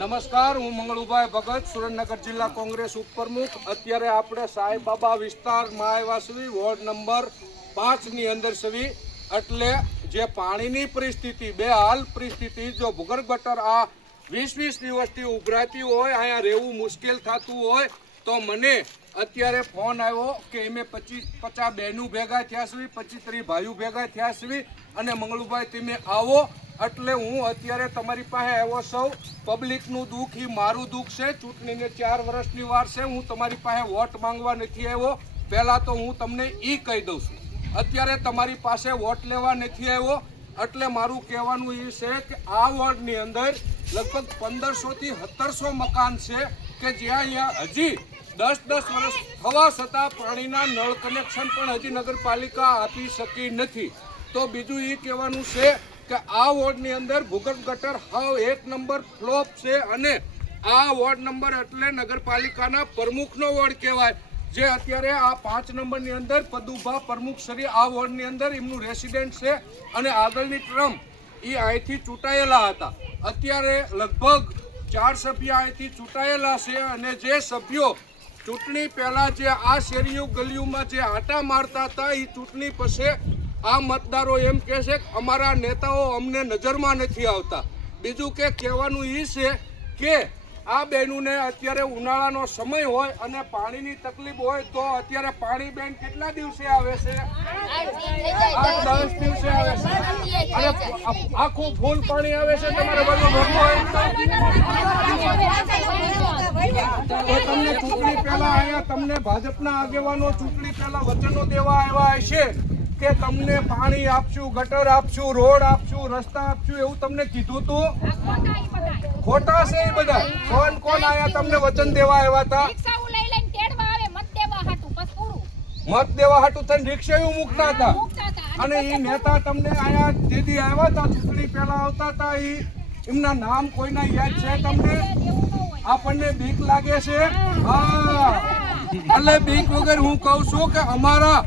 નમસ્કાર, હું મંગળુભાઈ ભગત, સુરેન્દ્રનગર જિલ્લા કોંગ્રેસ ઉપપ્રમુખ. અત્યારે આપણે સાંઈબાબા વિસ્તારમાં આવ્યા છીએ, વોર્ડ નંબર 5ની અંદર છીએ. એટલે જે પાણીની પરિસ્થિતિ, બેહાલ પરિસ્થિતિ, જો ભૂગર્ભ ગટર આ 20 દિવસથી ઉભરાતી હોય, અહીંયા રહેવું મુશ્કેલ થતું હોય, તો મને અત્યારે ફોન આવ્યો કે અમે 50 બહેનો ભેગા થયા છીએ, 25-30 ભાઈઓ ભેગા થયા છીએ, અને મંગળુભાઈ તમે આવો. એટલે હું અત્યારે તમારી પાસે આવ્યો સૌ. પબ્લિકનું દુઃખ એ મારું દુઃખ છે. ચૂંટણીને 4 વર્ષની વાર છે. હું તમારી પાસે વોટ માંગવા નથી આવ્યો. પહેલાં તો હું તમને એ કહી દઉં છું, અત્યારે તમારી પાસે વોટ લેવા નથી આવ્યો. એટલે મારું કહેવાનું એ છે કે આ વોર્ડની અંદર લગભગ 1500થી 1700 મકાન છે કે જ્યાં અહીંયા હજી 10 વર્ષ થવા છતાં પાણીના નળ કનેક્શન પણ હજી નગરપાલિકા આપી શકી નથી. તો બીજું એ કહેવાનું છે કે આ વોર્ડની અંદર ભૂગર્ભ ગટર હાવ 1 નંબર ફ્લોપ છે. અને આ વોર્ડ નંબર એટલે નગરપાલિકાના પ્રમુખનો વોર્ડ કહેવાય. જે અત્યારે આ 5 નંબરની અંદર પદુભા પ્રમુખ શ્રી આ વોર્ડની અંદર એમનું રેસિડેન્ટ છે. અને આગળની ટર્મ એ અહીંથી ચૂંટાયેલા હતા. અત્યારે લગભગ 4 સભ્ય અહીંથી ચૂંટાયેલા છે. અને જે સભ્યો ચૂંટણી પહેલાં જે આ શેરીઓ ગલીઓમાં જે આંટા મારતા હતા, એ ચૂંટણી પછી આ મતદારો એમ કહે છે કે અમારા નેતાઓ અમને નજરમાં નથી આવતા. બીજું કે કહેવાનું એ છે કે આ બહેનોને અત્યારે ઉનાળાનો સમય હોય અને પાણીની તકલીફ હોય, તો અત્યારે પાણી બેન કેટલા દિવસે આવે છે? 8-10 દિવસે આવે છે. અને આખું ફૂલ પાણી આવે છે તમારે બધું ભરવું તો તમને ચૂંટણી પહેલા અહીંયા તમને ભાજપના આગેવાનો ચૂંટણી પહેલા વચનો દેવા આવ્યા છે કે તમને પાણી આપશું, ગટર આપશું, રોડ આપશું, રસ્તા આપશું, એવું તમને કીધું હતું? ખોટા છે એ બધા. કોણ આયા તમને વચન દેવા આવ્યા હતા? મત દેવા હાટું થઈને રિક્ષાઓ મૂકતા હતા. અને એ નેતા તમને આયા દીદી આવ્યા હતા ચૂંટણી પહેલા આવતા હતા, એમના નામ કોઈના યાદ છે તમને? આપણને બીક લાગે છે? હા, એટલે બીક વગર હું કહું છું કે અમારા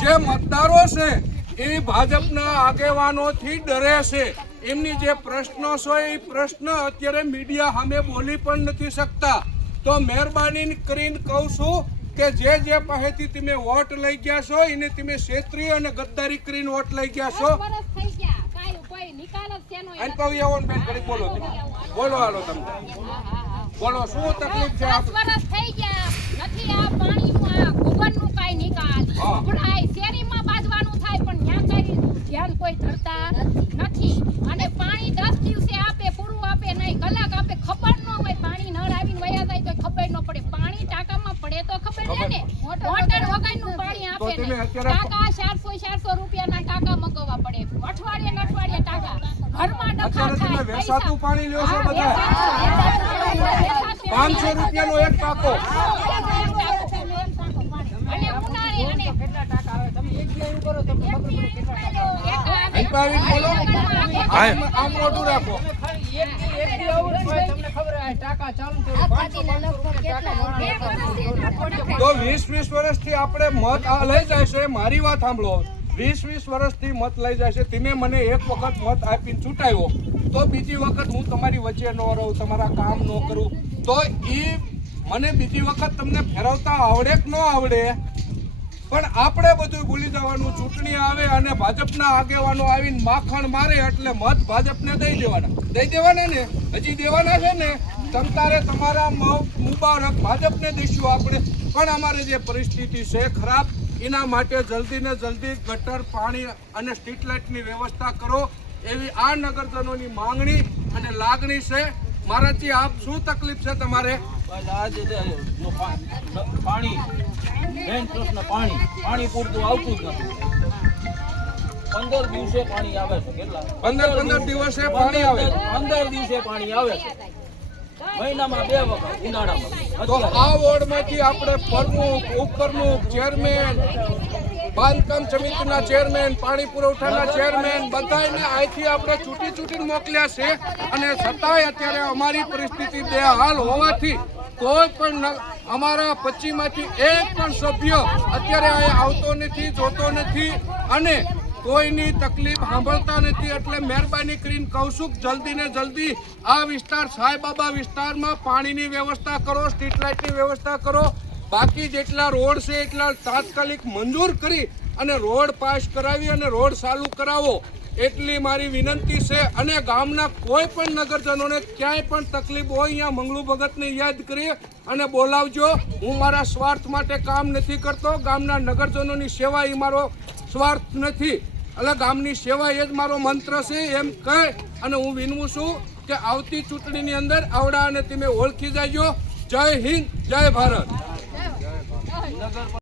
જે મતદારો છે એ ભાજપના આગેવાનોથી ડરે છે. એમની જે પ્રશ્નો છે એ પ્રશ્ન અત્યારે મીડિયા સામે બોલી પણ નથી શકતા. તો મહેરબાની કરીને કહું છું કે જે પાસેથી તમે વોટ લઈ ગયા છો એને તમે ક્ષેત્રીય અને ગદ્દારી કરીને વોટ લઈ ગયા છો. બોલો હાલો તમને બોલો શું તકલીફ છે? 10 વર્ષ થઈ ગયા નથી આ પાણીનું આ ગોબરનું કાઈ નિકાલ. ઉભરાય શેરીમાં બાજવાનું થાય પણ ન્યા કઈ ધ્યાન કોઈ ધરતા નથી. અને પાણી 10 દિવસે આપે, પૂરું આપે નહીં, કલાક આપે, ખબર ન હોય. પાણી નળ આવીને વયા જાય તો ખબર ન પડે. પાણી ટાંકામાં પડે તો ખબર રહે ને. મોટર વગરનું પાણી આપે ને. ટાંકા 400 રૂપિયાના ટાંકા મગાવવા પડે. અઠવાડિયે ટાંકા ઘરમાં ડખા થાય. વેસાતું પાણી લ્યો છો બધા? 500 રૂપિયાનો એક ટાંકો. અને ઉનાળે અને કેટલા ટાંકા આવે તમે એક દી કરો તો ખબર પડે કેટલા ટાંકા. અંપાવી બોલો, આમ મોઢું રાખો. એક દી આવું હોય તમને ખબર આ ટાંકા ચાલુ તો 20 વર્ષથી આપણે મત લઈ જાય છે. મારી વાત સાંભળો, 20 વર્ષથી મત લઈ જાય છે. તમે મને એક વખત મત આપીને ચૂંટાયો, તો બીજી વખત હું તમારી વચ્ચે ન રહું, તમારા કામ ન કરું, તો એ મને બીજી વખત તમને ફેરવતા આવડે કે ન આવડે? પણ આપણે બધું ભૂલી જવાનું. ચૂંટણી આવે અને ભાજપના આગેવાનો આવીને માખણ મારે એટલે મત ભાજપને દઈ દેવાના ને. હજી દેવાના છે ને. તમતારે તમારા મુબારક ભાજપને દઈશું આપણે. પણ અમારે જે પરિસ્થિતિ છે ખરાબ, એના માટે જલ્દી ને જલ્દી ગટર, પાણી અને સ્ટ્રીટ લાઇટની વ્યવસ્થા કરો, એવી આ નગરજનોની માંગણી અને લાગણી છે. મારાથી આપ શું તકલીફ છે તમારે? પાણી મેન પ્રશ્ન પાણી પૂરતું આવતું જ નથી. 15 દિવસે પાણી આવે છે. કેટલા? 15 દિવસે પાણી આવે. 15 દિવસે પાણી આવે છે. મહિનામાં 2 વખત ઉનાળામાં. તો આ વોર્ડમાંથી આપણે પ્રમુખ, ઉપપ્રમુખ, ચેરમેન, બાંધકામ સમિતિના ચેરમેન, પાણી પુરવઠાના ચેરમેન બધાને અહીંથી આપણે ચૂંટીને મોકલ્યા છે. અને છતાંય અત્યારે અમારી પરિસ્થિતિ બેહાલ હોવાથી કોઈ પણ અમારા 25માંથી એક પણ સભ્ય અત્યારે અહીંયા આવતો નથી, જોતો નથી. અને કોઈની તકલીફ સાંભળતા નથી. એટલે મહેરબાની કરીને કહું છું કે જલ્દી ને જલ્દી આ વિસ્તાર સાંઈબાબા વિસ્તારમાં પાણીની વ્યવસ્થા કરો, સ્ટ્રીટ લાઇટની વ્યવસ્થા કરો. બાકી જેટલા રોડ છે એટલા તાત્કાલિક મંજૂર કરી અને રોડ પાસ કરાવી અને રોડ ચાલુ કરાવો એટલી મારી વિનંતી છે. અને ગામના કોઈ પણ નગરજનોને ક્યાંય પણ તકલીફ હોય અહીંયા મંગળુ ભગતને યાદ કરી અને બોલાવજો. હું મારા સ્વાર્થ માટે કામ નથી કરતો. ગામના નગરજનોની સેવા એ મારો સ્વાર્થ નથી. એટલે ગામની સેવા એ જ મારો મંત્ર છે એમ કહી અને હું વિનવું છું કે આવતી ચૂંટણીની અંદર આવડા અને તમે ઓળખી જાજો. જય હિન્દ, જય ભારત.